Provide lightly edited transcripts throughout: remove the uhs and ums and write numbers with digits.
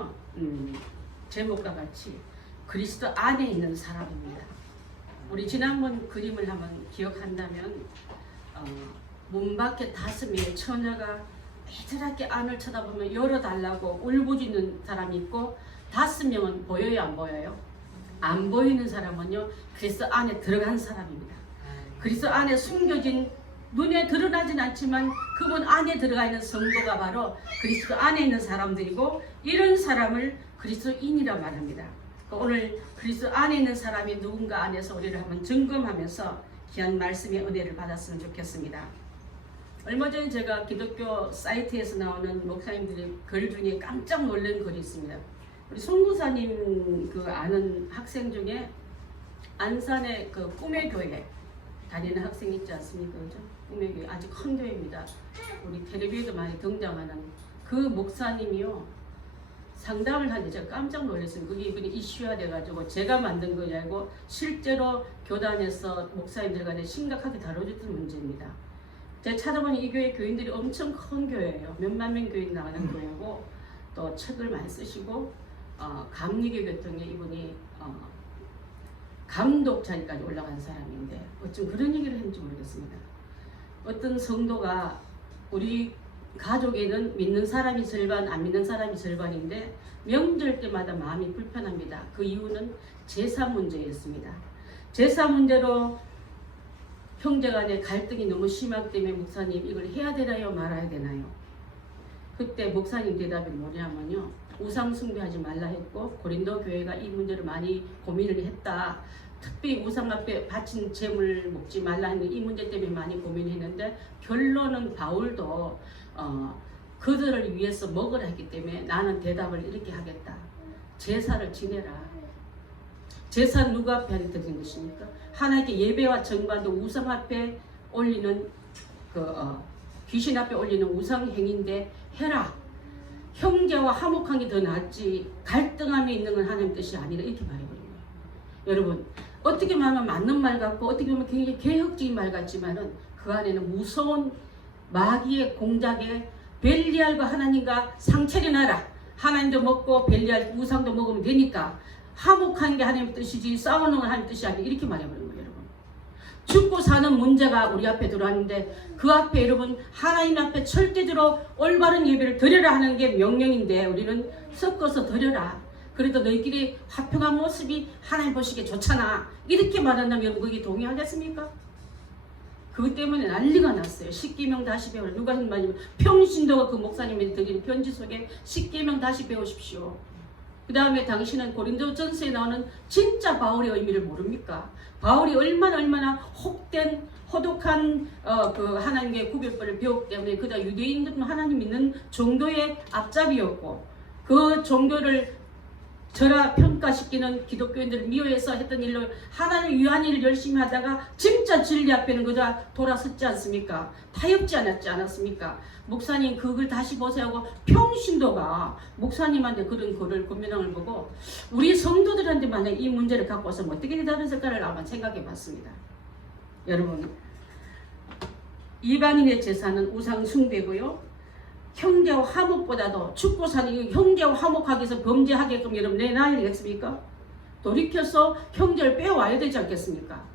제목은요, 제목과 같이 그리스도 안에 있는 사람입니다. 우리 지난번 그림을 한번 기억한다면 문 밖에 5명의 처녀가 애절하게 안을 쳐다보면 열어달라고 울부짖는 사람이 있고 5명은 보여요, 안 보여요? 안 보이는 사람은요, 그리스도 안에 들어간 사람입니다. 그리스도 안에 숨겨진, 눈에 드러나진 않지만 그분 안에 들어가 있는 성도가 바로 그리스도 안에 있는 사람들이고, 이런 사람을 그리스도인이라 말합니다. 오늘 그리스도 안에 있는 사람이 누군가 안에서 우리를 한번 점검하면서 귀한 말씀의 은혜를 받았으면 좋겠습니다. 얼마 전에 제가 기독교 사이트에서 나오는 목사님들의 글 중에 깜짝 놀란 글이 있습니다. 우리 송구사님 그 아는 학생 중에 안산의 그 꿈의 교회 다니는 학생 있지 않습니까? 그죠? 꿈의 교회 아주 큰 교회입니다. 우리 텔레비에도 많이 등장하는 그 목사님이요, 상담을 하는데 제가 깜짝 놀랐어요. 그게 이분이 이슈화 돼가지고 제가 만든 거 아니고 실제로 교단에서 목사님들 간에 심각하게 다뤄졌던 문제입니다. 제가 찾아보니 이 교회 교인들이 엄청 큰 교회예요. 몇만 명 교인 나가는 교회고, 또 책을 많이 쓰시고 감리교 교통에 이분이 감독 자리까지 올라간 사람인데 어쩜 그런 얘기를 했는지 모르겠습니다. 어떤 성도가 우리 가족에는 믿는 사람이 절반, 안 믿는 사람이 절반인데 명절 때마다 마음이 불편합니다. 그 이유는 제사 문제였습니다. 제사 문제로 형제간의 갈등이 너무 심하기 때문에 목사님 이걸 해야 되나요, 말아야 되나요? 그때 목사님 대답이 뭐냐면요, 우상 숭배하지 말라 했고 고린도 교회가 이 문제를 많이 고민을 했다. 특별히 우상 앞에 바친 재물 먹지 말라 하는 이 문제 때문에 많이 고민했는데 결론은 바울도 그들을 위해서 먹으라 했기 때문에 나는 대답을 이렇게 하겠다. 제사를 지내라. 제사는 누구 앞에 하게 된 것입니까? 하나님께 예배와 정반도 우상 앞에 올리는 귀신 앞에 올리는 우상 행인데 해라. 형제와 화목한 게 더 낫지 갈등함이 있는 건 하나님 뜻이 아니라, 이렇게 말해버린 거예요. 여러분, 어떻게 말하면 맞는 말 같고 어떻게 보면 굉장히 개혁적인 말 같지만은 그 안에는 무서운 마귀의 공작에 벨리알과 하나님과 상체려놔라. 하나님도 먹고 벨리알 우상도 먹으면 되니까 화목한 게 하나님의 뜻이지 싸우는 건 하나님의 뜻이 아니라, 이렇게 말해버린 거예요. 여러분, 죽고 사는 문제가 우리 앞에 들어왔는데 그 앞에 여러분 하나님 앞에 절대적으로 올바른 예배를 드려라 하는 게 명령인데 우리는 섞어서 드려라. 그래도 너희끼리 화평한 모습이 하나님 보시기에 좋잖아. 이렇게 말한다면 여러분 거기에 동의하겠습니까? 그것 때문에 난리가 났어요. 십계명 다시 배우라. 누가 한 말이면 평신도가 그 목사님이 드리는 편지 속에 십계명 다시 배우십시오. 그 다음에 당신은 고린도전서에 나오는 진짜 바울의 의미를 모릅니까? 바울이 얼마나 혹된 호독한 그 하나님의 구별법을 배웠기 때문에 그다 유대인들은 하나님 믿는 종교의 앞잡이였고, 그 종교를 저라 평가시키는 기독교인들을 미워해서 했던 일로 하나님 위한 일을 열심히 하다가 진짜 진리 앞에는 그저 돌아섰지 않습니까? 타협지 않았습니까? 목사님 그걸 다시 보세요 하고 평신도가 목사님한테 그런 글을 고민을 보고 우리 성도들한테 만약 이 문제를 갖고 왔으면 어떻게 대답했을까를 한번 생각해 봤습니다. 여러분, 이방인의 제사는 우상 숭배고요, 형제와 화목보다도 죽고 사는 형제와 화목하기 위해서 범죄하게끔 여러분 내놔야 되겠습니까? 돌이켜서 형제를 빼와야 되지 않겠습니까?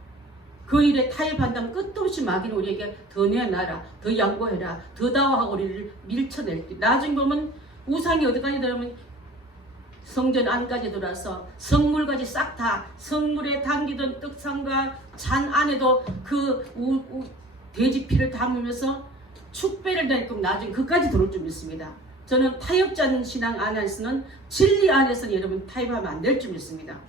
그 일에 타협한다면 끝도 없이 마귀는 우리에게 더 내놔라, 더 양보해라, 더 다와하고 우리를 밀쳐낼 때, 나중에 보면 우상이 어디까지 들어오면 성전 안까지 들어와서 성물까지 싹 다, 성물에 담기던 떡상과 잔 안에도 그 돼지 피를 담으면서 축배를 내끔 나중에 그까지 들어올 줄 믿습니다. 저는 타협자는 신앙 안에서는 진리 안에서는 여러분 타협하면 안 될 줄 믿습니다.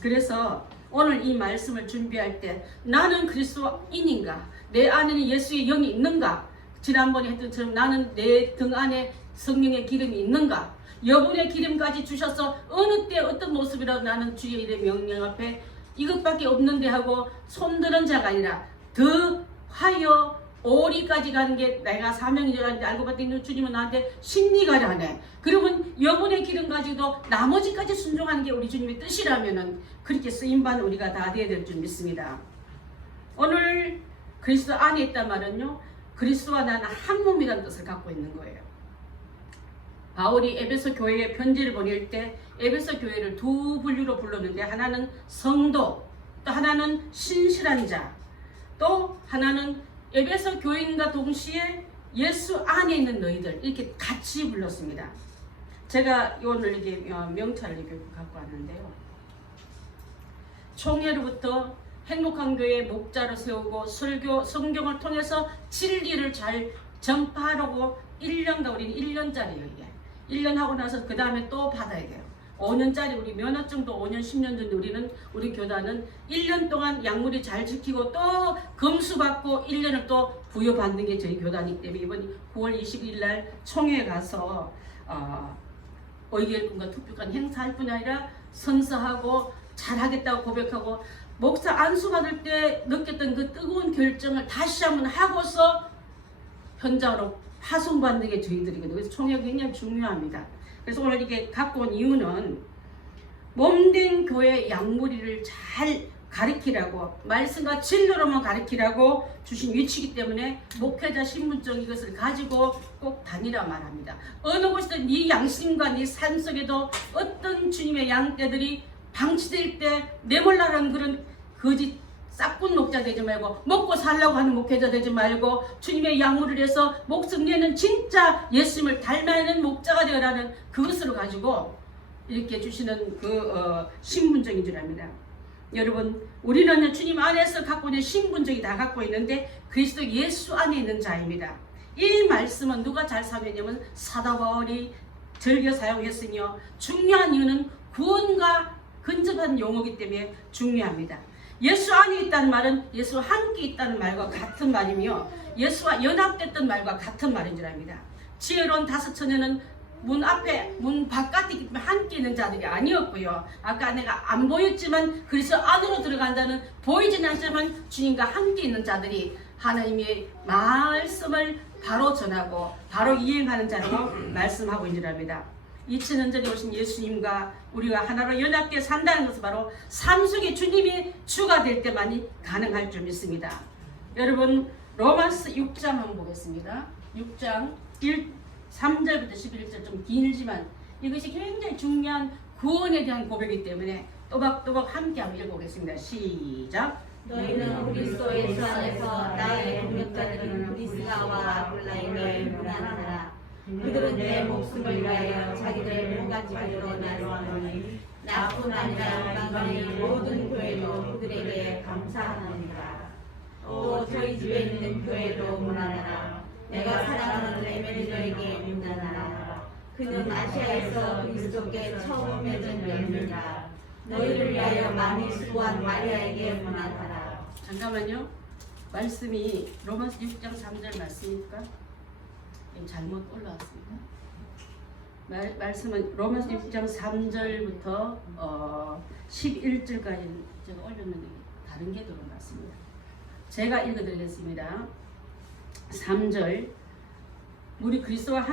그래서 오늘 이 말씀을 준비할 때 나는 그리스도인인가? 내 안에는 예수의 영이 있는가? 지난번에 했던 것처럼 나는 내 등 안에 성령의 기름이 있는가? 여분의 기름까지 주셔서 어느 때 어떤 모습이라도 나는 주의 일의 명령 앞에 이것밖에 없는데 하고 손드는 자가 아니라 더하여 오리까지 가는 게 내가 사명인 줄 알았는데 알고 봤더니 주님은 나한테 심리가를 하네. 그러면 여분의 기름 가지고도 나머지까지 순종하는 게 우리 주님의 뜻이라면은 그렇게 쓰임받는 우리가 다 되어야 될 줄 믿습니다. 오늘 그리스도 안에 있단 말은요, 그리스도와 나는 한 몸이라는 뜻을 갖고 있는 거예요. 바울이 에베소 교회에 편지를 보낼 때 에베소 교회를 두 분류로 불렀는데, 하나는 성도, 또 하나는 신실한 자, 또 하나는 에베소 교인과 동시에 예수 안에 있는 너희들, 이렇게 같이 불렀습니다. 제가 오늘 이게 명찰을 이렇게 갖고 왔는데요. 총회로부터 행복한 교회 목자로 세우고 설교, 성경을 통해서 진리를 잘 전파하려고 1년간, 우리는 1년짜리예요. 이게 1년 하고 나서 그 다음에 또 받아야 돼요. 5년짜리 우리 면허증도 5년 10년 전에 우리 교단은 1년 동안 약물이 잘 지키고 또 검수 받고 1년을 또 부여받는 게 저희 교단이기 때문에 이번 9월 20일 날 총회에 가서 의결권과 투표권 행사할 뿐 아니라 선서하고 잘하겠다고 고백하고, 목사 안수 받을 때 느꼈던 그 뜨거운 결정을 다시 한번 하고서 현장으로 파송받는 게 저희들이거든요. 그래서 총회가 굉장히 중요합니다. 그래서 오늘 이게 갖고 온 이유는 몸된 교회 양무리를 잘 가르치라고, 말씀과 진로로만 가르치라고 주신 위치이기 때문에 목회자 신분증 이것을 가지고 꼭 다니라 말합니다. 어느 곳에든 네 양심과 네 삶 속에도 어떤 주님의 양떼들이 방치될 때 내몰라라는 그런 거짓 싹군 목자 되지 말고, 먹고 살려고 하는 목회자 되지 말고, 주님의 양무를 해서 목숨 내는 진짜 예수님을 닮아있는 목자가 되어라는 그것을 가지고 이렇게 주시는 신분증인 줄 압니다. 여러분, 우리는 주님 안에서 갖고 있는 신분증이 다 갖고 있는데 그리스도 예수 안에 있는 자입니다. 이 말씀은 누가 잘 사용했냐면 사도 바울이 즐겨 사용했으며, 중요한 이유는 구원과 근접한 용어이기 때문에 중요합니다. 예수 안에 있다는 말은 예수와 함께 있다는 말과 같은 말이며, 예수와 연합됐던 말과 같은 말인 줄 압니다. 지혜로운 다섯 처녀는 문 앞에, 문 바깥에 함께 있는 자들이 아니었고요. 아까 내가 안 보였지만 그리스도 안으로 들어간다는, 보이지는 않지만 주님과 함께 있는 자들이 하나님의 말씀을 바로 전하고 바로 이행하는 자라고 말씀하고 있는 줄 압니다. 2000년 전에 오신 예수님과 우리가 하나로 연합되어 산다는 것은 바로 삶 속에 주님이 주가 될 때만이 가능할 줄 믿습니다. 여러분, 로마서 6장 한번 보겠습니다. 6장 3절부터 11절, 좀 길지만 이것이 굉장히 중요한 구원에 대한 고백이기 때문에 또박또박 함께 한번 읽어보겠습니다. 시작. 너희는 그리스도 예수 안에서 나의 동역자들은 브리스가와 아굴라에게 문안하라. 그들은 내 목숨을 위하여 자기들 몸가짐으로 나누었노니 나뿐 아니라 영광의 모든 교회도 그들에게 감사하노니라. 또 저희 집에 있는 교회도 문안하라. 내가 사랑하는 에메리더에게 문안하라. 그는 아시아에서 그리스도께 처음 맺은 열매라. 너희를 위하여 많이 수고한 마리아에게 문안하라. 잠깐만요. 말씀이 로마서 6장 3절 말씀입니까? 잘못 올라왔습니다. 말씀은 로마서 6장 3절부터 11절까지 제가 올렸는데 다른 게 들어온 것 같습니다. 제가 읽어드리겠습니다. 3절. 우리 그리스도와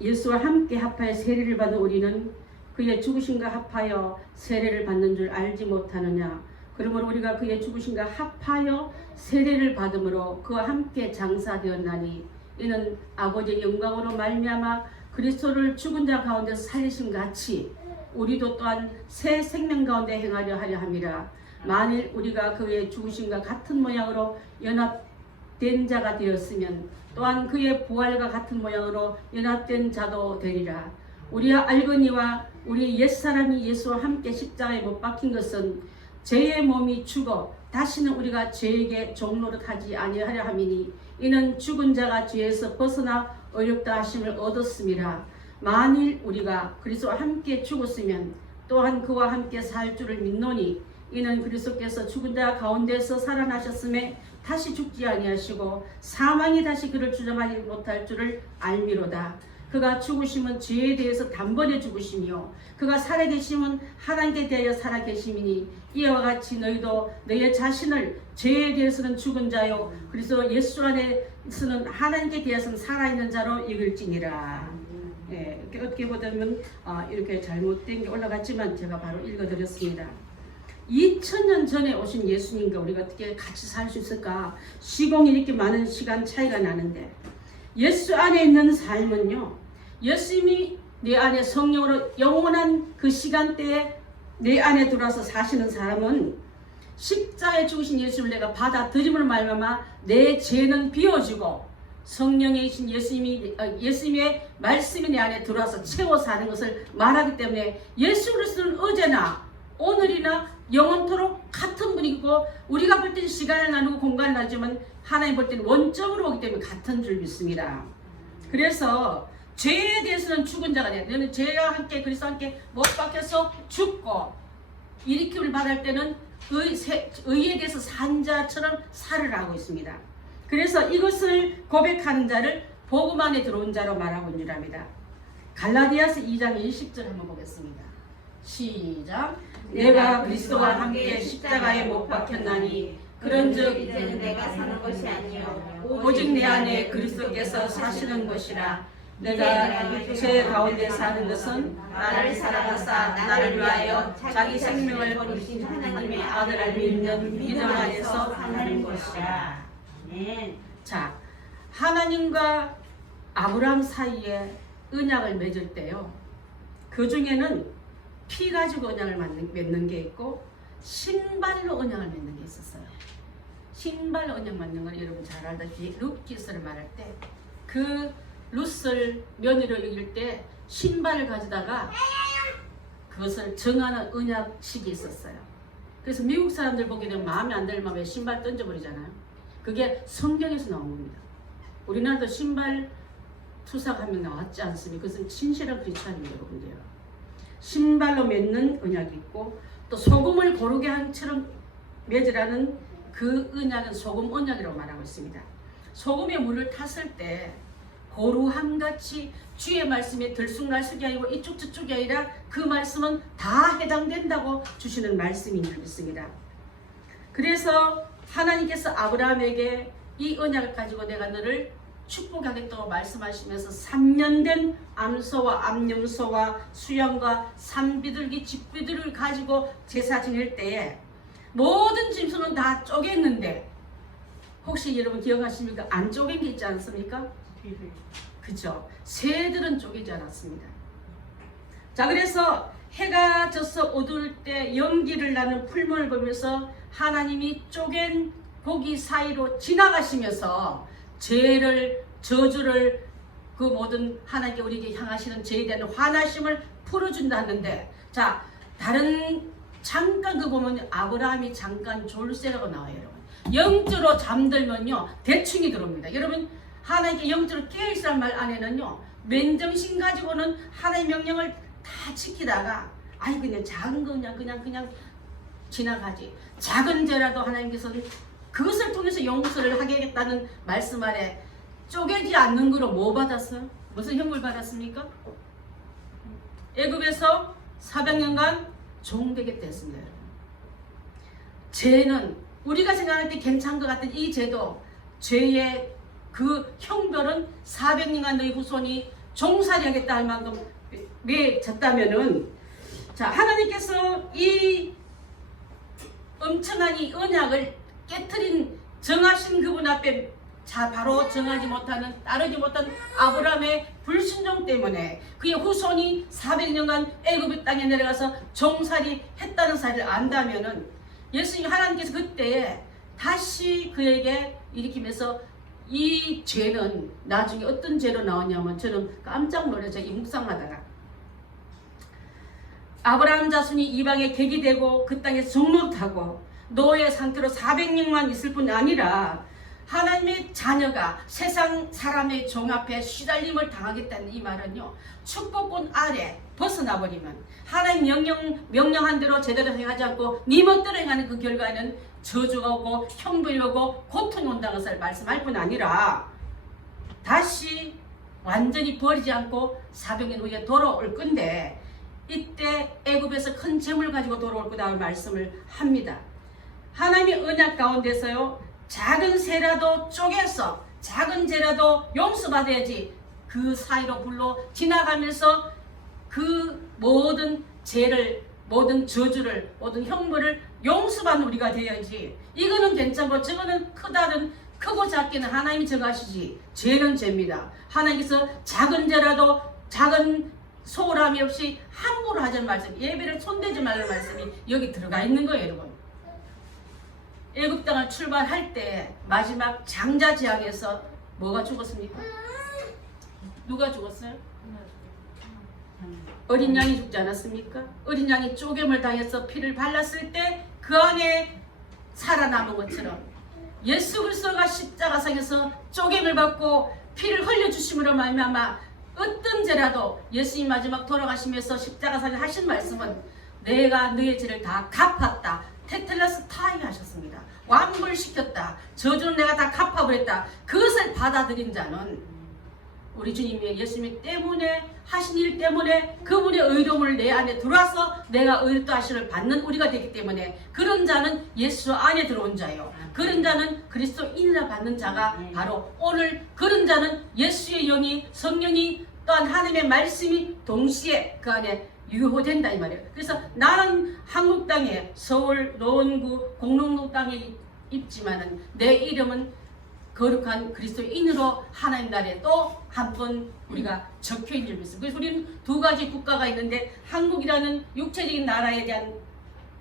예수와 함께 합하여 세례를 받은 우리는 그의 죽으심과 합하여 세례를 받는 줄 알지 못하느냐. 그러므로 우리가 그의 죽으심과 합하여 세례를 받음으로 그와 함께 장사되었나니, 이는 아버지의 영광으로 말미암아 그리스도를 죽은 자 가운데서 살리신 같이 우리도 또한 새 생명 가운데 행하려 하려 함이라. 만일 우리가 그의 죽으심과 같은 모양으로 연합된 자가 되었으면 또한 그의 부활과 같은 모양으로 연합된 자도 되리라. 우리가 알거니와 우리 옛사람이 예수와 함께 십자가에 못 박힌 것은 죄의 몸이 죽어 다시는 우리가 죄에게 종노릇하지 아니하려 함이니, 이는 죽은 자가 죄에서 벗어나 의롭다 하심을 얻었음이라. 만일 우리가 그리스도와 함께 죽었으면 또한 그와 함께 살 줄을 믿노니, 이는 그리스도께서 죽은 자 가운데서 살아나셨음에 다시 죽지 아니하시고 사망이 다시 그를 주장하지 못할 줄을 알미로다. 그가 죽으심은 죄에 대해서 단번에 죽으시며 그가 살아계심은 하나님께 대하여 살아계심이니, 이와 같이 너희도 너희 자신을 죄에 대해서는 죽은 자요 그리스도 예수 안에서는 하나님께 대해서는 살아있는 자로 읽을지니라. 예, 어떻게 보자면 이렇게 잘못된 게 올라갔지만 제가 바로 읽어드렸습니다. 2000년 전에 오신 예수님과 우리가 어떻게 같이 살 수 있을까? 시공이 이렇게 많은 시간 차이가 나는데, 예수 안에 있는 삶은요, 예수님이 내 안에 성령으로 영원한 그 시간대에 내 안에 들어와서 사시는 사람은 십자가에 죽으신 예수를 내가 받아들임을 말미암아 내 죄는 비워지고 성령이신 예수님의 말씀이 내 안에 들어와서 채워 사는 것을 말하기 때문에 예수 그리스도는 어제나 오늘이나 영원토록 같은 분이고 우리가 볼 때는 시간을 나누고 공간을 나누지만 하나님 볼 때는 원점으로 오기 때문에 같은 줄 믿습니다. 그래서 죄에 대해서는 죽은 자가 돼요. 너는 죄와 함께 그리스도와 함께 못 박혀서 죽고 일으킴을 받을 때는 의에 대해서 산 자처럼 살으라고 있습니다. 그래서 이것을 고백하는 자를 복음 안에 들어온 자로 말하고 있는 줄 압니다. 갈라디아서 2장 20절 한번 보겠습니다. 시작. 내가 그리스도와 함께 십자가에 못 박혔나니 그런즉 이제는 내가 사는 것이 아니요 오직 내 안에 그리스도께서 사시는 것이라. 내가 죄 가운데 사는 것은 나를 사랑하사 나를 위하여 자기 생명을 버리신 하나님의 아들을 믿는 믿음 안에서 사는 것이라. 자, 하나님과 아브라함 사이에 언약을 맺을 때요, 그 중에는 피 가지고 언약을 맺는 게 있고 신발로 언약을 맺는 게 있었어요. 신발로 언약 맺는 건 여러분 잘 알다시피 룻기스를 말할 때 그 룻을 며느리로 여길 때 신발을 가져다가 그것을 정하는 언약식이 있었어요. 그래서 미국 사람들 보게 되면 마음에 안 들면 왜 신발 던져버리잖아요. 그게 성경에서 나온 겁니다. 우리나라도 신발 투사가 한 명 나왔지 않습니까? 그것은 신실한 크리스찬입니다, 여러분들. 신발로 맺는 언약이 있고 또 소금을 고르게 한처럼 맺으라는 그 언약은 소금 언약이라고 말하고 있습니다. 소금에 물을 탔을 때 고루함같이 주의 말씀에 들쑥날쑥이 아니고 이쪽 저쪽이 아니라 그 말씀은 다 해당된다고 주시는 말씀인 줄 믿습니다. 그래서 하나님께서 아브라함에게 이 언약을 가지고 내가 너를 축복하겠다고 말씀하시면서 3년 된 암소와 암염소와 수양과 산비둘기 집비둘기를 가지고 제사 지낼 때에 모든 짐승은 다 쪼갰는데 혹시 여러분 기억하십니까? 안 쪼갠 게 있지 않습니까? 그죠? 새들은 쪼개지 않았습니다. 자, 그래서 해가 져서 어두울 때 연기를 나는 풀문을 보면서 하나님이 쪼갠 고기 사이로 지나가시면서 죄를, 저주를, 그 모든 하나님께 우리에게 향하시는 죄에 대한 화나심을 풀어준다는데, 자, 다른 잠깐 그 보면 아브라함이 잠깐 졸세라고 나와요, 여러분. 영적으로 잠들면요 대충이 들어옵니다. 여러분, 하나님께 영적으로 깨어있을 말 안에는요 맨정신 가지고는 하나님의 명령을 다 지키다가 아이 그냥 작은 거 그냥 지나가지. 작은 죄라도 하나님께서는 그것을 통해서 용서를 하겠다는 말씀 아래 쪼개지 않는 거로 뭐 받았어요? 무슨 형벌 받았습니까? 애굽에서 400년간 종되게 됐습니다. 여러분. 죄는 우리가 생각할 때 괜찮은 것 같은 이 죄도 죄의 그 형벌은 400년간 너희 후손이 종살이 하겠다 할 만큼 맺었다면은, 자, 하나님께서 이 엄청난 이 언약을 깨트린 정하신 그분 앞에 자 바로 정하지 못하는 따르지 못한 아브라함의 불순종 때문에 그의 후손이 400년간 애굽 땅에 내려가서 종살이 했다는 사실을 안다면은 예수님 하나님께서 그때 다시 그에게 일으키면서 이 죄는 나중에 어떤 죄로 나오냐면 저는 깜짝 놀라서 이 묵상하다가 아브라함 자손이 이방에 객이 되고 그 땅에서 종노릇하고 노예 상태로 400년만 있을 뿐 아니라 하나님의 자녀가 세상 사람의 종 앞에 시달림을 당하겠다는 이 말은요 축복권 아래 벗어나버리면 하나님 명령한 대로 제대로 행하지 않고 네 멋대로 행하는 그 결과에는 저주가 오고 형벌이 오고 고통이 온다는 것을 말씀할 뿐 아니라 다시 완전히 버리지 않고 400년 후에 돌아올 건데 이때 애굽에서 큰 재물 가지고 돌아올 거다라는 말씀을 합니다. 하나님의 언약 가운데서요 작은 새라도 쪼개서 작은 죄라도 용서받아야지 그 사이로 불러 지나가면서 그 모든 죄를 모든 저주를 모든 형벌을 용서받는 우리가 되어야지. 이거는 괜찮고 저거는 크다든 크고 작기는 하나님이 정하시지. 죄는 죄입니다. 하나님께서 작은 죄라도 작은 소홀함이 없이 함부로 하자는 말씀, 예배를 손대지 말라는 말씀이 여기 들어가 있는 거예요, 여러분. 애굽 땅을 출발할 때 마지막 장자 지향에서 뭐가 죽었습니까? 누가 죽었어요? 어린 양이 죽지 않았습니까? 어린 양이 쪼개물 당해서 피를 발랐을 때 그 안에 살아남은 것처럼 예수 그리스도가 십자가상에서 쪼개물 받고 피를 흘려주심으로 말미암아 어떤 죄라도 예수님 마지막 돌아가시면서 십자가상에 하신 말씀은 내가 너의 죄를 다 갚았다. 테텔레스 타이 하셨습니다. 완불시켰다. 저주는 내가 다 갚아버렸다. 그것을 받아들인 자는 우리 주님이 예수님 때문에 하신 일 때문에 그분의 의로움을 내 안에 들어와서 내가 의롭다 하심을 받는 우리가 되기 때문에 그런 자는 예수 안에 들어온 자예요. 그런 자는 그리스도인이라 받는 자가 바로 오늘 그런 자는 예수의 영이 성령이 또한 하나님의 말씀이 동시에 그 안에 유효된다 이 말이에요. 그래서 나는 한국 땅에 서울 노원구 공릉로 땅에 있지만은 내 이름은 거룩한 그리스도인으로 하나님 나라에 또 한 번 우리가 적혀있는 줄 믿습니다. 그래서 우리는 두 가지 국가가 있는데 한국이라는 육체적인 나라에 대한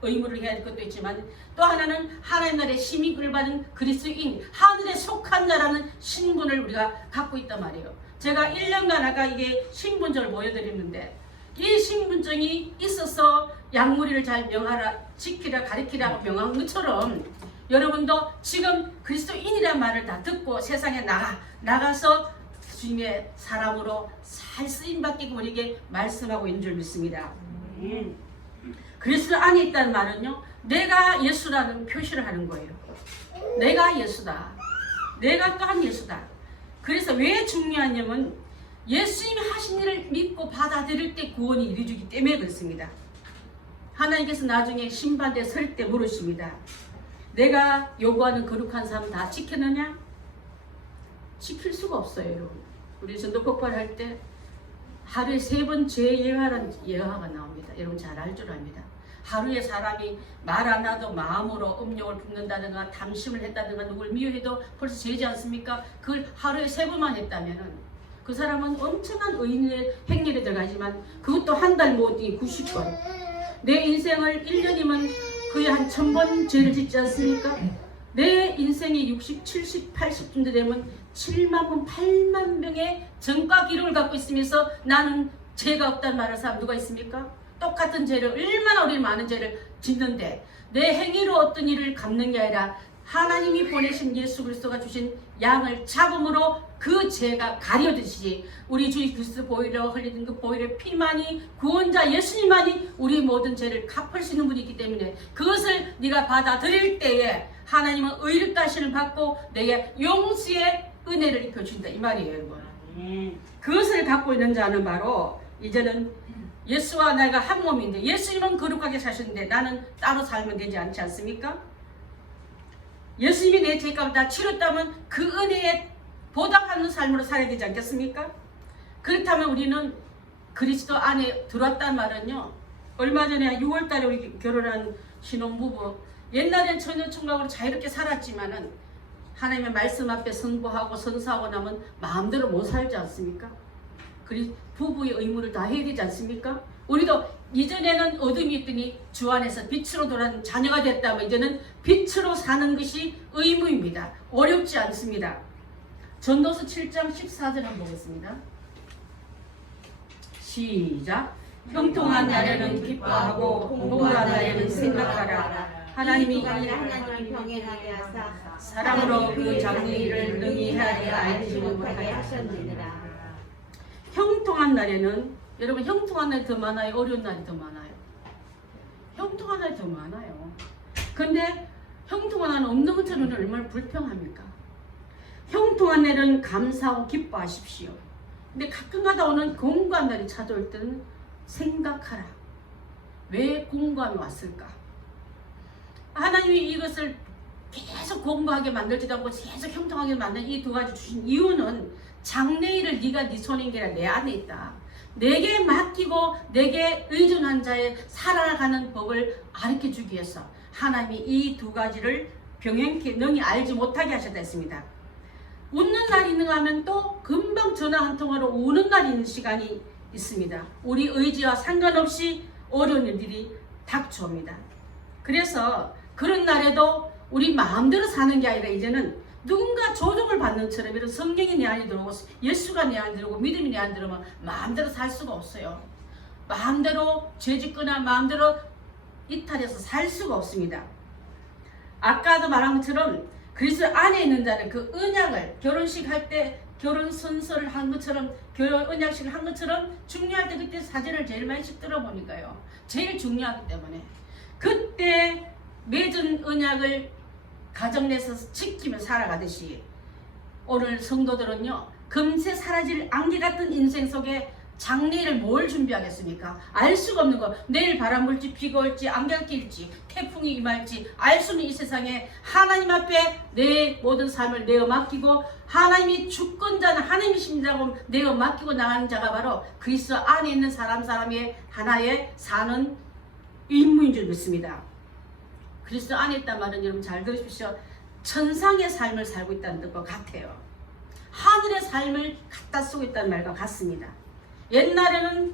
의무를 해야 할 것도 있지만 또 하나는 하나님 나라의 시민권을 받은 그리스도인 하늘에 속한 자라는 신분을 우리가 갖고 있단 말이에요. 제가 1년간 아까 이게 신분증을 보여드렸는데 이 신분증이 있어서 약물이를 잘 명하라 지키라 가리키라고 명한 것처럼 여러분도 지금 그리스도인이란 말을 다 듣고 세상에 나가서 주님의 사람으로 잘 쓰임받게 우리에게 말씀하고 있는 줄 믿습니다. 그리스도 안에 있다는 말은요, 내가 예수라는 표시를 하는 거예요. 내가 예수다. 내가 또한 예수다. 그래서 왜 중요하냐면 예수님이 하신 일을 믿고 받아들일 때 구원이 이루어지기 때문에 그렇습니다. 하나님께서 나중에 심판대에 설 때 물으십니다. 내가 요구하는 거룩한 삶 다 지켰느냐? 지킬 수가 없어요, 여러분. 우리 전도 폭발할 때 하루에 3번 죄 예화라는 예화가 나옵니다. 여러분 잘 알 줄 압니다. 하루에 사람이 말 안 하도 마음으로 음욕을 품는다든가 탐심을 했다든가 누굴 미워해도 벌써 죄지 않습니까? 그걸 하루에 3번만 했다면은 그 사람은 엄청난 의인의 행렬에 들어가지만 그것도 한 달 모으니 90번. 내 인생을 1년이면 거의 한 1000번 죄를 짓지 않습니까? 내 인생이 60, 70, 80쯤 되면 7만 번, 8만 명의 전과 기록을 갖고 있으면서 나는 죄가 없다는 말하는 사람 누가 있습니까? 똑같은 죄를 얼마나 우리 많은 죄를 짓는데 내 행위로 어떤 일을 갚는 게 아니라 하나님이 보내신 예수 그리스도가 주신 양을 잡음으로 그 죄가 가려지지 우리 주 그리스도 보혈로 흘리는 그 보혈의 피만이 구원자 예수님만이 우리 모든 죄를 갚을 수 있는 분이 있기 때문에 그것을 네가 받아들일 때에 하나님은 의롭다 하심을 받고 내게 용서의 은혜를 입혀준다 이 말이에요, 여러분. 그것을 갖고 있는 자는 바로 이제는 예수와 내가 한 몸인데 예수님은 거룩하게 사셨는데 나는 따로 살면 되지 않지 않습니까? 예수님이 내 죄값을 다 치렀다면 그 은혜에 보답하는 삶으로 살아야 되지 않겠습니까? 그렇다면 우리는 그리스도 안에 들어왔단 말은요, 얼마 전에 6월달에 우리 결혼한 신혼부부 옛날엔 처녀총각으로 자유롭게 살았지만은 하나님의 말씀 앞에 선포하고 선사하고 나면 마음대로 못 살지 않습니까? 그리 부부의 의무를 다 해야 되지 않습니까? 우리도 이전에는 어둠이 있더니 주 안에서 빛으로 돌아가는 자녀가 됐다면 이제는 빛으로 사는 것이 의무입니다. 어렵지 않습니다. 전도서 7장 14절 한번 보겠습니다. 시작. 형통한 날에는 기뻐하고 공고한 날에는 생각하라. 하나님이 병행하게 하사 사람으로 그 장래일을 능히 헤아려 알지 못하게 하셨느니라. 형통한 날에는 여러분 형통한 날이 더 많아요? 어려운 날이 더 많아요? 형통한 날이 더 많아요. 근데 형통한 날은 없는 것처럼 얼마나 불평합니까? 형통한 날은 감사하고 기뻐하십시오. 근데 가끔가다 오는 공고한 날이 찾아올 때는 생각하라. 왜 공고함이 왔을까? 하나님이 이것을 계속 공고하게 만들지도 않고 계속 형통하게 만든 이 두 가지 주신 이유는 장래일을 네가 네 손인 게 아니라 내 안에 있다. 내게 맡기고 내게 의존한 자의 살아가는 법을 가르쳐주기 위해서 하나님이 이 두 가지를 병행케 능히 알지 못하게 하셨다 했습니다. 웃는 날이 있는가 하면 또 금방 전화 한 통화로 우는 날이 있는 시간이 있습니다. 우리 의지와 상관없이 어려운 일들이 닥쳐옵니다. 그래서 그런 날에도 우리 마음대로 사는 게 아니라 이제는 누군가 조종을 받는 처럼 이런 성경이 내 안에 들어오고 예수가 내 안에 들어오고 믿음이 내 안에 들어오면 마음대로 살 수가 없어요. 마음대로 죄짓거나 마음대로 이탈해서 살 수가 없습니다. 아까도 말한 것처럼 그리스도 안에 있는 자는 그 언약을 결혼식 할 때 결혼 선서를 한 것처럼 결혼 언약식을 한 것처럼 중요할 때 그때 사진을 제일 많이 찍더라 보니까요. 제일 중요하기 때문에 그때 맺은 언약을 가정 내에서 지키며 살아가듯이 오늘 성도들은요 금세 사라질 안개 같은 인생 속에 장래를 뭘 준비하겠습니까? 알 수가 없는 거. 내일 바람 불지 비가 올지 안개가 낄지 태풍이 임할지 알 수는 이 세상에 하나님 앞에 내 모든 삶을 내어 맡기고 하나님이 주권자는 하나님이십니다고 내어 맡기고 나가는 자가 바로 그리스도 안에 있는 사람의 하나의 사는 인물인 줄 믿습니다. 그리스도 안에 있단 말은 여러분 잘 들으십시오. 천상의 삶을 살고 있다는 뜻과 같아요. 하늘의 삶을 갖다 쓰고 있다는 말과 같습니다. 옛날에는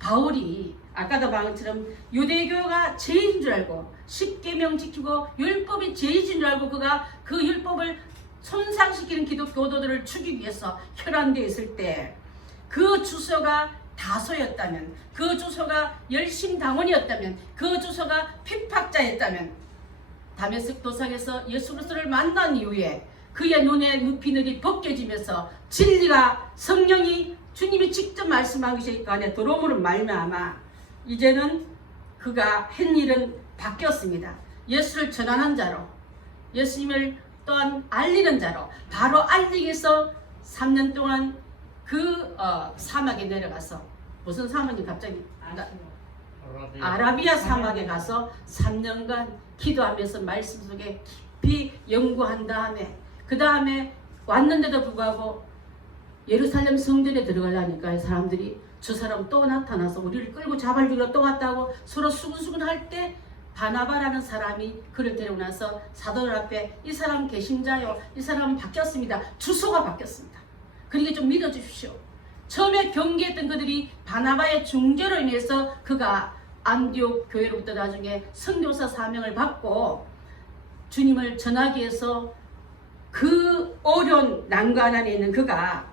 바울이 아까도 말한 것처럼 유대교가 제일인 줄 알고 십계명 지키고 율법이 제일인 줄 알고 그가 그 율법을 손상시키는 기독교도들을 죽이기 위해서 혈안되어 있을 때 그 주소가 다소였다면 그 주소가 열심당원이었다면 그 주소가 핍박자였다면 다메섹 도상에서 예수 그리스도를 만난 이후에 그의 눈에 비늘이 벗겨지면서 진리가 성령이 주님이 직접 말씀한 것이 그 안에 들어옴으로 말미암아 이제는 그가 한 일은 바뀌었습니다. 예수를 전하는 자로 예수님을 또한 알리는 자로 바로 알리기 위해서 3년 동안 그 사막에 내려가서 무슨 사막이 갑자기 아라비아 사막에 가서 3년간 기도하면서 말씀 속에 깊이 연구한 다음에 그 다음에 왔는데도 불구하고 예루살렘 성전에 들어가려니까 사람들이 저 사람 또 나타나서 우리를 끌고 잡아주기로 또 왔다고 서로 수근수근 할 때 바나바라는 사람이 그를 데리고 나서 사도들 앞에 이 사람 개신자요 이 사람은 바뀌었습니다. 주소가 바뀌었습니다. 그러니까 좀 믿어주십시오. 처음에 경계했던 그들이 바나바의 중재로 인해서 그가 안디옥 교회로부터 나중에 선교사 사명을 받고 주님을 전하기 위해서 그 어려운 난관 안에 있는 그가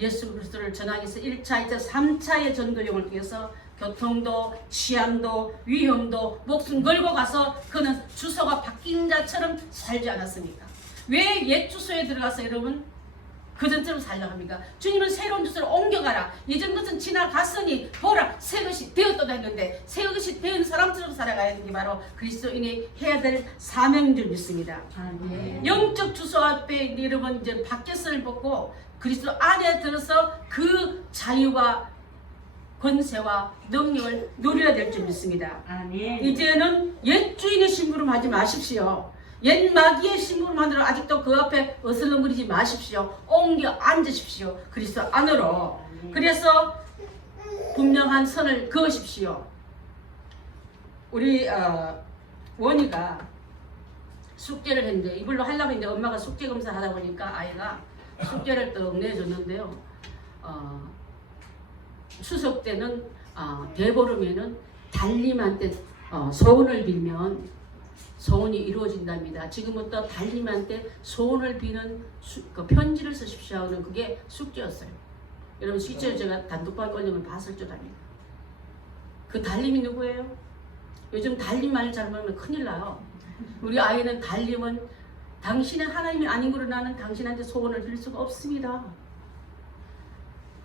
예수 그리스도를 전하기 위해서 1차, 2차, 3차의 전도용을 통해서 교통도, 취함도, 위험도 목숨 걸고 가서 그는 주소가 바뀐 자처럼 살지 않았습니까? 왜 옛 주소에 들어가서 여러분 그 전처럼 살려고 합니까? 주님은 새로운 주소로 옮겨가라. 이전 것은 지나갔으니 보라 새 것이 되었다 했는데 새 것이 된 사람처럼 살아가야 하는 게 바로 그리스도인이 해야 될 사명인 줄 믿습니다. 영적 주소 앞에 여러분 이제 바뀌었을 보고 그리스도 안에 들어서 그 자유와 권세와 능력을 누려야 될 줄 믿습니다. 아멘. 이제는 옛 주인의 심부름하지 마십시오. 옛 마귀의 심부름하느라 아직도 그 앞에 어슬렁거리지 마십시오. 옮겨 앉으십시오. 그리스도 안으로. 그래서 분명한 선을 그으십시오. 우리 원희가 숙제를 했는데 이걸로 하려고 했는데 엄마가 숙제 검사 하다 보니까 아이가 숙제를 떡 내줬는데요. 추석 때는 대보름에는 달님한테 소원을 빌면 소원이 이루어진답니다. 지금부터 달님한테 소원을 비는 그 편지를 쓰십시오 하는 그게 숙제였어요. 여러분 실제로 제가 단독방 걸리면 봤을 줄 압니다. 그 달님이 누구예요? 요즘 달님 말 잘못하면 큰일 나요. 우리 아이는 달님은 당신은 하나님이 아닌 걸로 나는 당신한테 소원을 빌 수가 없습니다.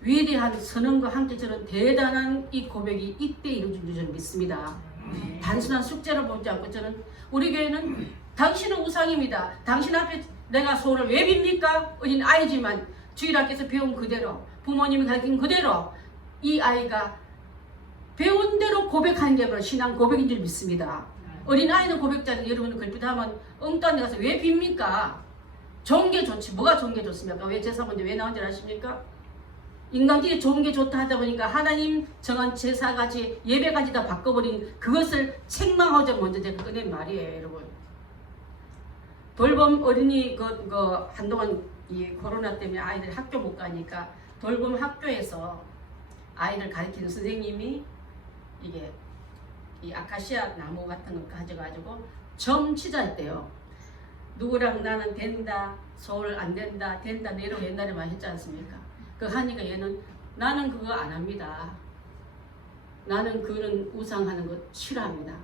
위대한 선언과 함께 저는 대단한 이 고백이 이때 이루어진 줄 믿습니다. 단순한 숙제로 보지 않고 저는 우리 교회는 당신은 우상입니다. 당신 앞에 내가 소원을 왜 빕니까? 어린 아이지만 주일학교에서 배운 그대로 부모님이 가르친 그대로 이 아이가 배운 대로 고백하는 게 바로 신앙 고백인 줄 믿습니다. 어린 아이는 고백자는 여러분은 걸핏하면 엉뚱한 데 가서 왜 빕니까? 좋은 게 좋지. 뭐가 좋은 게 좋습니까? 왜 제사문제 왜 나온 줄 아십니까? 인간끼리 좋은 게 좋다 하다 보니까 하나님 정한 제사까지 예배까지 다 바꿔버린 그것을 책망하자 먼저 제가 꺼낸 말이에요, 여러분. 돌봄 어린이 한동안 이 코로나 때문에 아이들 학교 못 가니까 돌봄 학교에서 아이를 가르치는 선생님이 이게 이 아카시아 나무 같은 거 가져가지고 점 치자했대요. 누구랑 나는 된다, 서울 안 된다, 된다 내로 옛날에 많이 했지 않습니까? 그 하니까 얘는 나는 그거 안 합니다. 나는 그런 우상하는 거 싫어합니다.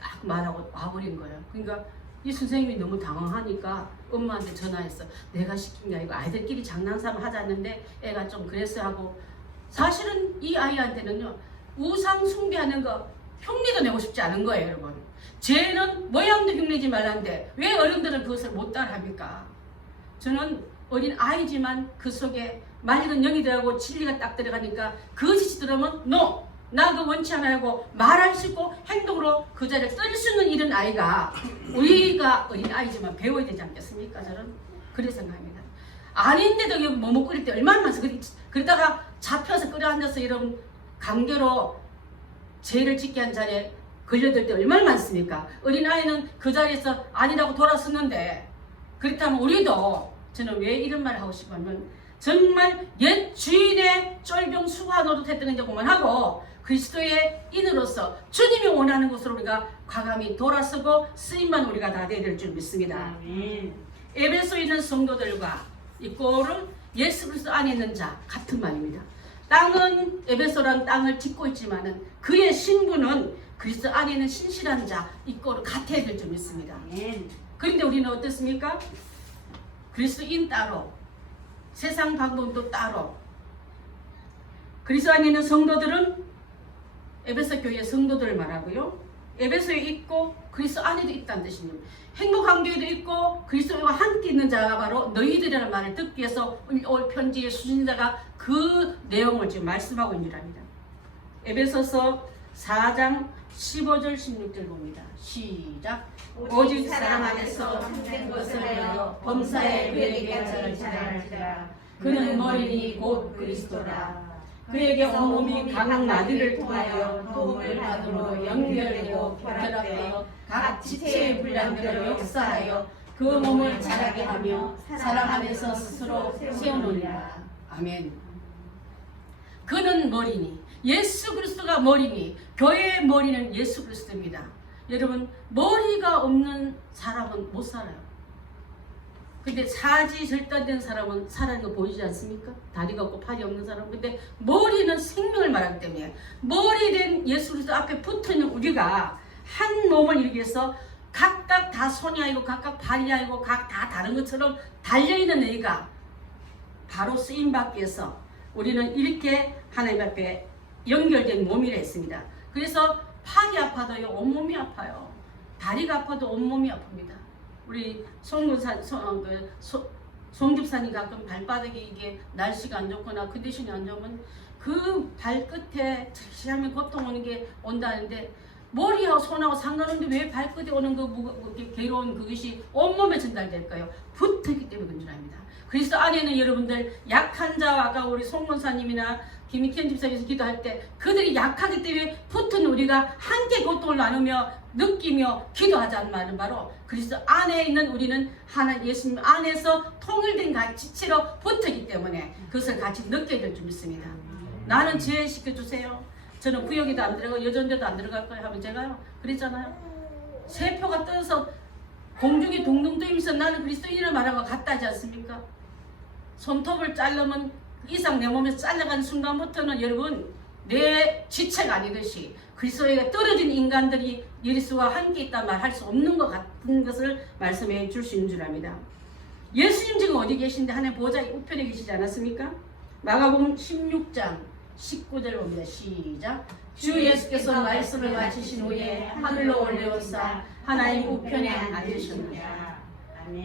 딱 말하고 와버린 거예요. 그러니까 이 선생님이 너무 당황하니까 엄마한테 전화했어. 내가 시킨 게 아니고 아이들끼리 장난삼아 하자는데 애가 좀 그랬어 하고, 사실은 이 아이한테는요 우상 숭배하는 거 흉내도 내고 싶지 않은 거예요, 여러분. 쟤는 모양도 흉내지 말라는데 왜 어른들은 그것을 못 따라합니까? 저는 어린 아이지만 그 속에 맑은 영이 들어가고 진리가 딱 들어가니까 그 짓이 들어오면 NO! 나 그거 원치 않아 하고 말할 수 있고 행동으로 그 자리를 뜰 수 있는 이런 아이가 우리가 어린 아이지만 배워야 되지 않겠습니까? 저는 그렇게 생각합니다. 아닌데도 여기 뭐뭐 끓일 때 얼마나 많아서 그러다가 잡혀서 끌어앉아서 이런 강제로 죄를 짓게 한 자리에 걸려들 때 얼마나 많습니까? 어린아이는 그 자리에서 아니라고 돌아섰는데, 그렇다면 우리도, 저는 왜 이런 말을 하고 싶으면 정말 옛 주인의 쫄병 수고하 노릇했던 건지 그만하고 그리스도의 인으로서 주님이 원하는 곳으로 우리가 과감히 돌아서고 쓰임만 우리가 다 되야 될 줄 믿습니다. 에베소에 있는 성도들과 이 꼴은 예수 그리스도 안에 있는 자 같은 말입니다. 땅은 에베소라는 땅을 짓고 있지만은 그의 신분은 그리스도 안에 있는 신실한 자 이 꼴을 같아야 될 줄 믿습니다. 그런데 우리는 어떻습니까? 그리스도인 따로, 세상 방법도 따로. 그리스도 안에 있는 성도들은 에베소 교회 성도들을 말하고요, 에베소에 있고 그리스도 안에도 있다는 뜻입니다. 행복한 교회도 있고 그리스도와 함께 있는 자가 바로 너희들이라는 말을 듣기 위해서 올 편지의 수신자가 그 내용을 지금 말씀하고 있는 줄 압니다. 에베소서 4장 15절 16절 봅니다. 시작. 오직 사랑 안에서 참된 것을 배워 범사에 그에게 자를 지랄지라. 그는 머리니 곧 그리스도라. 그에게 온몸이 각 마디를 통하여 도움을 받으로 연결되고 결합되어 각 지체의 분량대로 역사하여 그 몸을 자라게 하며 사랑 안에서 스스로 세우느니라. 아멘. 그는 머리니, 예수 그리스도가 머리니, 교회의 머리는 예수 그리스도입니다. 여러분, 머리가 없는 사람은 못 살아요. 근데 사지 절단된 사람은 살아있는 거 보이지 않습니까? 다리가 없고 팔이 없는 사람. 근데 머리는 생명을 말하기 때문에 머리 된 예수 그리스도 앞에 붙어있는 우리가 한 몸을 이루기 위해서 각각 다 손이 아니고 각각 발이 아니고 각 다 다른 것처럼 달려있는 애가 바로 쓰임받기 위해서 우리는 이렇게 하나님 앞에 연결된 몸이라 했습니다. 그래서 팔이 아파도요 온몸이 아파요. 다리가 아파도 온몸이 아픕니다. 우리 송집사님 가끔 발바닥에 이게 날씨가 안 좋거나 컨디션이 안 좋으면 그 발끝에 절실하면 고통 오는 게 온다는데, 머리하고 손하고 상관없는데 왜 발끝에 오는 그 괴로운 그것이 온몸에 전달될까요? 붙어있기 때문에 그런 줄 압니다. 그리스도 안에는 여러분들 약한 자와, 아까 우리 송문사님이나 김희현 집사님께서 기도할 때 그들이 약하기 때문에 붙은 우리가 함께 고통을 나누며 느끼며 기도하자는 말은 바로 그리스도 안에 있는 우리는 하나님 예수님 안에서 통일된 지체로 붙었기 때문에 그것을 같이 느껴야 될 줄 믿습니다. 나는 제외시켜주세요. 저는 구역에도 안 들어가고 여전대도 안 들어갈 거예요 하면 제가요 그랬잖아요. 세표가 떠서 공중에 둥둥 떠이면서 나는 그리스도인을 말하고 같다 하지 않습니까? 손톱을 자르면 이상 내 몸에서 잘라가는 순간부터는 여러분 내 지체가 아니듯이 그리스도에게 떨어진 인간들이 예수와 함께 있다 말할 수 없는 것 같은 것을 말씀해 줄 수 있는 줄 압니다. 예수님 지금 어디 계신데 하나님 보좌 우편에 계시지 않았습니까? 마가복음 16장 19절 봅니다. 시작. 주 예수께서 말씀을 마치신 후에 하늘로 올려오사 하나님 우편에 앉으셨느니라.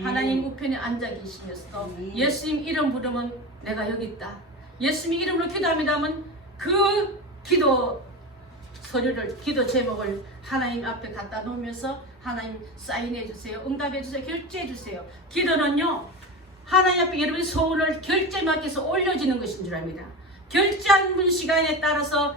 하나님 우편에 앉아 계시면서 예수님 이름 부르면 내가 여기 있다. 예수님 이름으로 기도합니다 하면 그 기도 서류를, 기도 제목을 하나님 앞에 갖다 놓으면서 하나님 사인해 주세요. 응답해 주세요. 결제해 주세요. 기도는요 하나님 앞에 여러분의 소원을 결제 맡겨서 올려지는 것인 줄 압니다. 결제한 분 시간에 따라서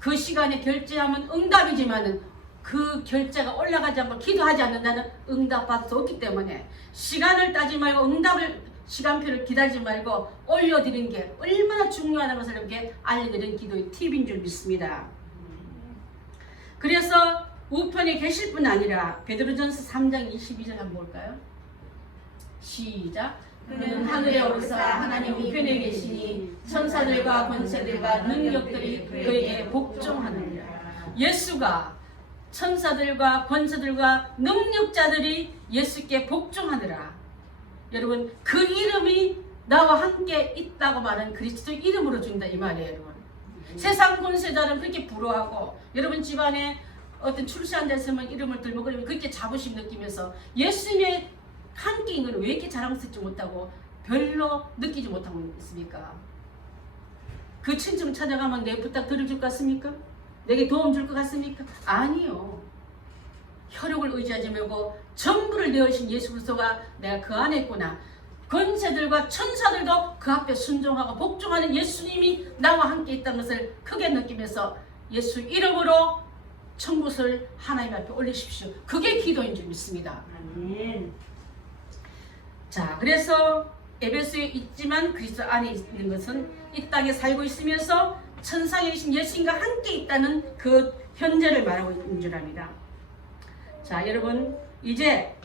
그 시간에 결제하면 응답이지만은 그 결제가 올라가지 않고 기도하지 않는다는 응답받을 수 없기 때문에 시간을 따지 말고 응답을 시간표를 기다리지 말고 올려드리는 게 얼마나 중요하다는 것을 이렇게 알려드리는 기도의 팁인 줄 믿습니다. 그래서 우편에 계실 뿐 아니라 베드로전서 3장 22절 한번 볼까요? 시작. 그는 하늘에 오르사 하나님 우편에 계시니 천사들과 권세들과 능력들이 그에게 복종하느니라. 예수가 천사들과 권세들과 능력자들이 예수께 복종하느라. 여러분 그 이름이 나와 함께 있다고 말하는 그리스도의 이름으로 준다 이 말이에요. 여러분 세상 권세자는 그렇게 부러워하고 여러분 집안에 어떤 출세한 데 있으면 이름을 들고 그러면 그렇게 자부심 느끼면서 예수님의 함께 있는 걸 왜 이렇게 자랑스럽지 못하고 별로 느끼지 못하고 있습니까? 그 친척 찾아가면 내 부탁 들어줄 것 같습니까? 내게 도움 줄 것 같습니까? 아니요. 혈육을 의지하지 말고 전부를 내어주신 예수 그리스도가 내가 그 안에 있구나. 권세들과 천사들도 그 앞에 순종하고 복종하는 예수님이 나와 함께 있다는 것을 크게 느끼면서 예수 이름으로 천국을 하나님 앞에 올리십시오. 그게 기도인 줄 믿습니다. 아멘. 자, 그래서 에베소에 있지만 그리스도 안에 있는 것은 이 땅에 살고 있으면서 천상에 계신 예수님과 함께 있다는 그 현재를 말하고 있는 줄 압니다. 자, 여러분 이제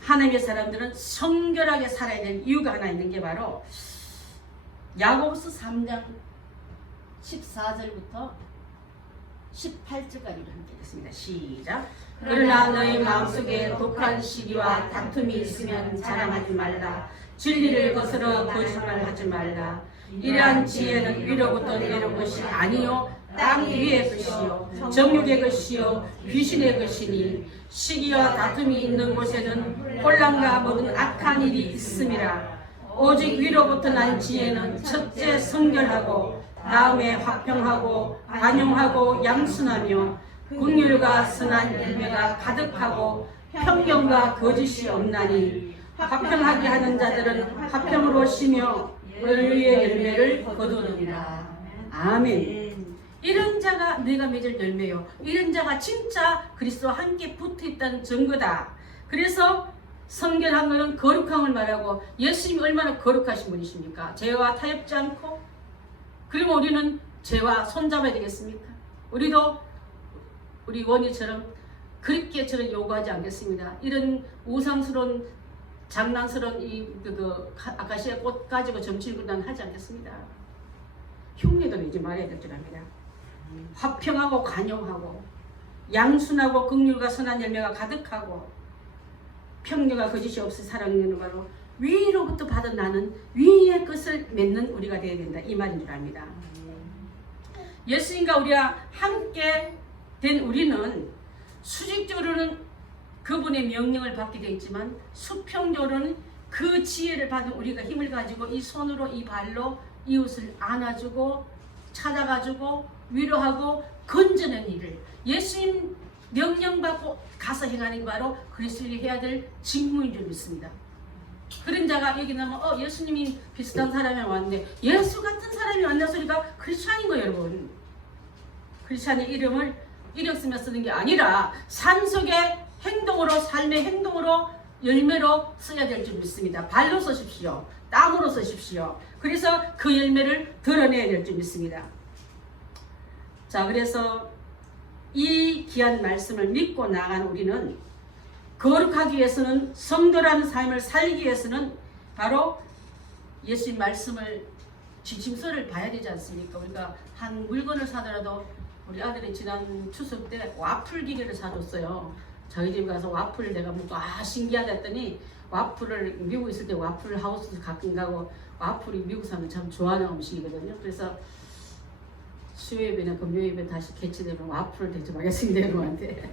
하나님의 사람들은 성결하게 살아야 되는 이유가 하나 있는 게 바로 야고보서 3장 14절부터 18절까지 함께 읽겠습니다. 시작. 그러나 너희 마음속에 독한 시기와 다툼이 있으면 자랑하지 말라. 진리를 거스러 거짓말하지 말라. 이러한 지혜는 위로부터 내려온 것이 아니요 땅 위의 것이요 정욕의 것이요 귀신의 것이니 시기와 다툼이 있는 곳에는 혼란과 모든 악한 일이 있음이라. 오직 위로부터 난 지혜는 첫째 성결하고 다음에 화평하고 관용하고 양순하며 긍휼과 선한 열매가 가득하고 편견과 거짓이 없나니 화평하게 하는 자들은 화평으로 쉬며 의의 열매를 거두느니라. 아멘. 이런 자가 내가 맺을 열매요. 이런 자가 진짜 그리스도와 함께 붙어있다는 증거다. 그래서 성결한 것은 거룩함을 말하고 예수님이 얼마나 거룩하신 분이십니까? 죄와 타협지 않고. 그러면 우리는 죄와 손잡아야 되겠습니까? 우리도 우리 원희처럼 그렇게 저는 요구하지 않겠습니다. 이런 우상스러운 장난스러운 아카시아 꽃 가지고 점치고 난 하지 않겠습니다. 흉내도 내지 말아야 될 줄 압니다. 화평하고 관용하고 양순하고 긍휼과 선한 열매가 가득하고 편견과 거짓이 없이 살아가는 바로 위로부터 받은 나는 위의 것을 맺는 우리가 되어야 된다 이 말인 줄 압니다. 예수님과 우리가 함께 된 우리는 수직적으로는 그분의 명령을 받게 되어 있지만 수평적으로는 그 지혜를 받은 우리가 힘을 가지고 이 손으로 이 발로 이웃을 안아주고 찾아가지고 위로하고 건져낸 일을 예수님 명령받고 가서 행하는 게 바로 그리스도인이 해야 될 직무인 줄 믿습니다. 그런 자가 여기 나면 예수님이 비슷한 사람이 왔는데 예수 같은 사람이 왔나 소리가 크리스찬인 거예요. 여러분 크리스찬의 이름을 이력 쓰며 쓰는 게 아니라 삶 속에 행동으로 삶의 행동으로 열매로 써야 될 줄 믿습니다. 발로 쓰십시오. 땀으로 쓰십시오. 그래서 그 열매를 드러내야 될 줄 믿습니다. 자, 그래서 이 귀한 말씀을 믿고 나간 우리는 거룩하기 위해서는 성도라는 삶을 살기 위해서는 바로 예수님 말씀을 지침서를 봐야 되지 않습니까? 우리가 한 물건을 사더라도 우리 아들이 지난 추석 때 와플 기계를 사줬어요. 저희 집에 가서 와플을 내가 먹고 신기하다 했더니 와플을 미국 있을 때 와플 하우스 가끔 가고 와플이 미국 사람들 참 좋아하는 음식이거든요. 그래서 수요일이나 금요일에 다시 개최되면 와플을 대접하겠습니다 여러분한테.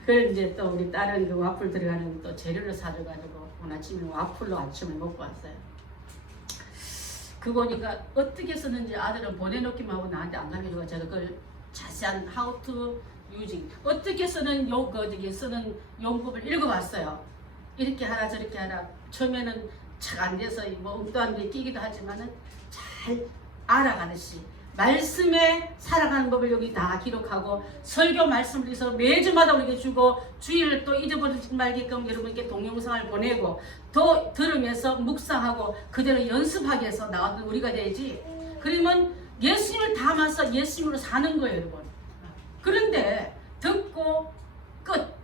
그걸 이제 또 우리 딸은 그 와플 들어가는 또 재료를 사줘가지고 오늘 아침에 와플로 아침을 먹고 왔어요. 그거 보니까 어떻게 쓰는지 아들은 보내놓기만 하고 나한테 안 가르쳐주고 제가 그걸 자세한 how to using 어떻게 쓰는 쓰는 용법을 읽어봤어요. 이렇게 하라 저렇게 하라. 처음에는 잘 안 돼서 뭐 음도 안 돼 끼기도 하지만은 잘 알아가듯이 말씀에 살아가는 법을 여기 다 기록하고 설교 말씀을 위해서 매주마다 우리에게 주고 주일을 또 잊어버리지 말게끔 여러분께 동영상을 보내고 또 들으면서 묵상하고 그대로 연습하기 위해서 나왔던 우리가 되지. 그러면 예수님을 담아서 예수님으로 사는 거예요, 여러분. 그런데 듣고 끝.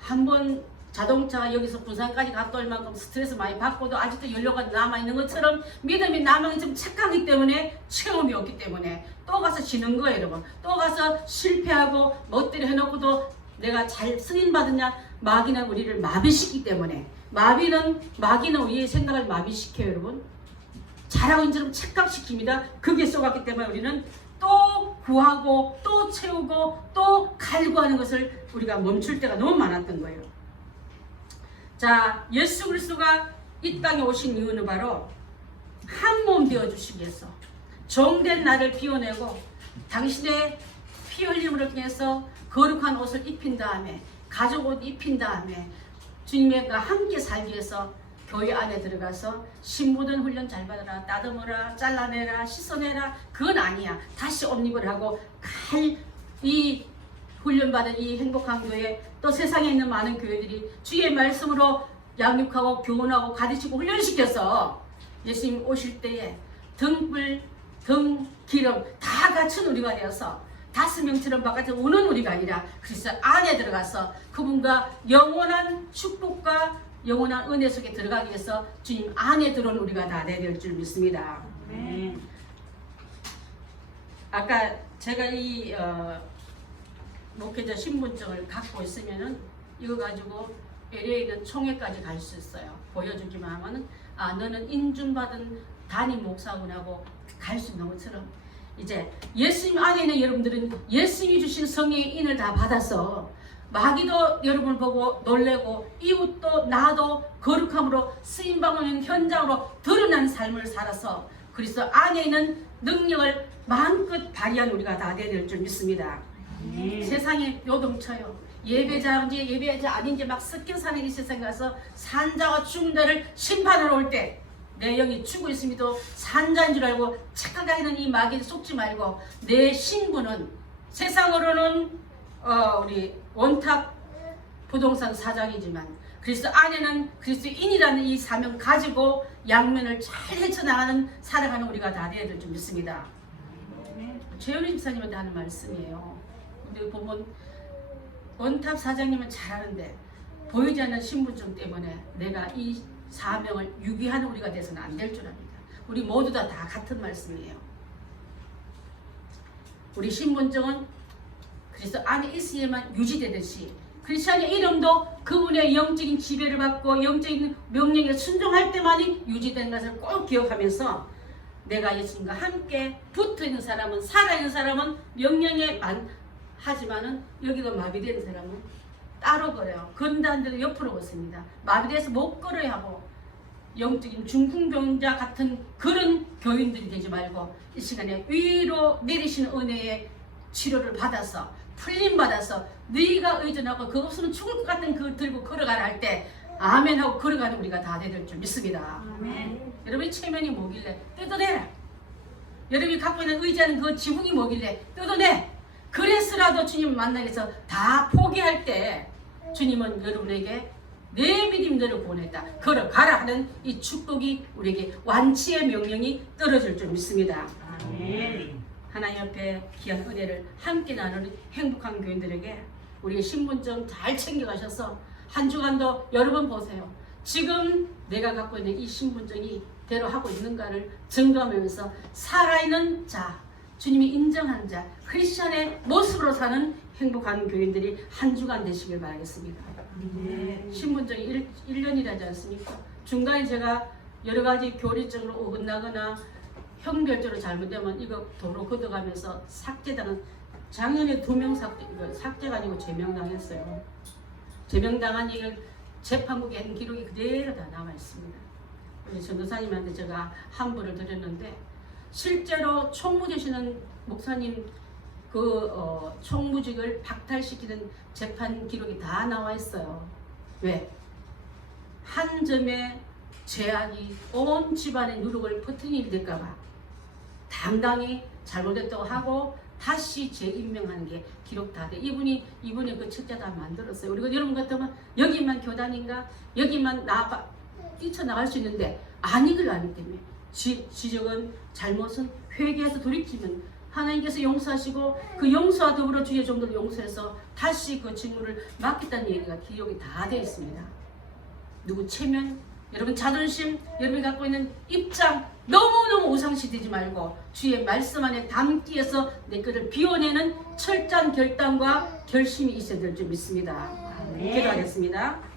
한번 자동차가 여기서 부산까지 갔다 올 만큼 스트레스 많이 받고도 아직도 연료가 남아있는 것처럼 믿음이 남아있는 좀 착하기 때문에 체험이 없기 때문에 또 가서 지는 거예요, 여러분. 또 가서 실패하고 멋대로 해놓고도 내가 잘 승인받느냐. 마귀는 우리를 마비시키기 때문에 마귀는 우리의 생각을 마비시켜요, 여러분. 잘하고 있는 것처럼 착각시킵니다. 그게 쏘갔기 때문에 우리는 또 구하고 또 채우고 또 갈구하는 것을 우리가 멈출 때가 너무 많았던 거예요. 자, 예수 그리스도가 이 땅에 오신 이유는 바로 한 몸 되어주시기 위해서 종된 나를 비워내고 당신의 피 흘림으로 통해서 거룩한 옷을 입힌 다음에 가죽 옷 입힌 다음에 주님과 함께 살기 위해서 교회 안에 들어가서 신부든 훈련 잘 받아라, 따듬어라, 잘라내라, 씻어내라. 그건 아니야. 다시 옴입을 하고 이 훈련받은 이 행복한 교회, 또 세상에 있는 많은 교회들이 주의 말씀으로 양육하고 교훈하고 가르치고 훈련시켜서 예수님 오실 때에 등불, 등, 기름 다 갖춘 우리가 되어서 다섯 명처럼 바깥에 우는 우리가 아니라 그리스도 안에 들어가서 그분과 영원한 축복과 영원한 은혜 속에 들어가기 위해서 주님 안에 들어온 우리가 다 돼야 될 줄 믿습니다. 아까 제가 이 목회자 신분증을 갖고 있으면은 이거 가지고 LA에 있는 총회까지 갈 수 있어요. 보여주기만 하면은 너는 인준받은 담임 목사군하고 갈 수 있는 것처럼 이제 예수님 안에 있는 여러분들은 예수님이 주신 성령의 인을 다 받아서 마귀도 여러분을 보고 놀래고 이웃도 나도 거룩함으로 쓰임받는 현장으로 드러난 삶을 살아서 그리스도 안에 있는 능력을 마음껏 발휘한 우리가 다 되어야 될 줄 믿습니다. 세상에 요동쳐요. 예배자인지 예배자 아닌지 막 섞여 사는 이 세상에 가서 산자와 죽은 자를 심판하러 올 때 내 영이 죽어 있음에도 산자인 줄 알고 착각하는 이 마귀에 속지 말고 내 신분은 세상으로는 우리 원탁 부동산 사장이지만 그리스도 안에는 그리스도인이라는 이 사명 가지고 양면을 잘 헤쳐나가는 살아가는 우리가 다 되어야 될 줄 믿습니다. 최현희 집사님한테 하는 말씀이에요. 근데 보면 원탑 사장님은 잘하는데 보이지 않는 신분증 때문에 내가 이 사명을 유기하는 우리가 돼서는 안 될 줄 압니다. 우리 모두 다 같은 말씀이에요. 우리 신분증은 그리스도 안에 있어야만 유지되듯이 크리스천의 이름도 그분의 영적인 지배를 받고 영적인 명령에 순종할 때만이 유지되는 것을 꼭 기억하면서 내가 예수님과 함께 붙어있는 사람은 살아있는 사람은 명령에 하지만은 여기가 마비된 사람은 따로 걸어요. 건단들은 옆으로 걷습니다. 마비돼서 못 걸어야 하고 영적인 중풍병자 같은 그런 교인들이 되지 말고 이 시간에 위로 내리시는 은혜의 치료를 받아서 풀림 받아서 네가 의존하고 그거 없으면 죽을 것 같은 그걸 들고 걸어가라 할 때 아멘하고 걸어가는 우리가 다 될 줄 믿습니다. 아멘. 여러분의 체면이 뭐길래 뜯어내라. 여러분이 갖고 있는 의지하는 그 지붕이 뭐길래 뜯어내. 그래서라도 주님 만나기 위해서 다 포기할 때 주님은 여러분에게 내 믿음대로 보냈다. 걸어가라 하는 이 축복이 우리에게 완치의 명령이 떨어질 줄 믿습니다. 아멘. 하나님 앞에 귀한 은혜를 함께 나누는 행복한 교인들에게 우리의 신분증 잘 챙겨가셔서 한 주간도 여러분 보세요. 지금 내가 갖고 있는 이 신분증이 대로 하고 있는가를 증거하면서 살아있는 자, 주님이 인정하는 자, 크리스천의 모습으로 사는 행복한 교인들이 한 주간 되시길 바라겠습니다. 신분증이 1년이라지 않습니까? 중간에 제가 여러 가지 교리적으로 어긋나거나 형별적으로 잘못되면 이거 도로 걷어가면서 삭제당한 작년에 2명 삭제가 아니고 제명당했어요. 제명당한 이걸 재판국에 한 기록이 그대로 다 남아 있습니다. 우리 전도사님한테 제가 한부를 드렸는데 실제로 총무되시는 목사님 총무직을 박탈시키는 재판 기록이 다 나와 있어요. 왜? 한 점의 제약이 온 집안의 누룩을 퍼뜨리게 될까봐. 당당히 잘못했다고 하고 다시 재임명하는 게 기록 다 돼. 이분이 그 첫째 다 만들었어요. 우리가 여러분 같으면 여기만 교단인가? 여기만 뛰쳐나갈 수 있는데 아닌 걸 아기 때문에 지적은 잘못은 회개해서 돌이키면 하나님께서 용서하시고 그 용서와 더불어 주의 종들을 용서해서 다시 그 직무를 맡겠다는 얘기가 기록이 다 되어 있습니다. 누구 체면, 여러분 자존심, 여러분이 갖고 있는 입장 너무너무 우상시되지 말고 주의 말씀 안에 담기 위해서 내 것을 비워내는 철저한 결단과 결심이 있어야 될 줄 믿습니다. 기도하겠습니다.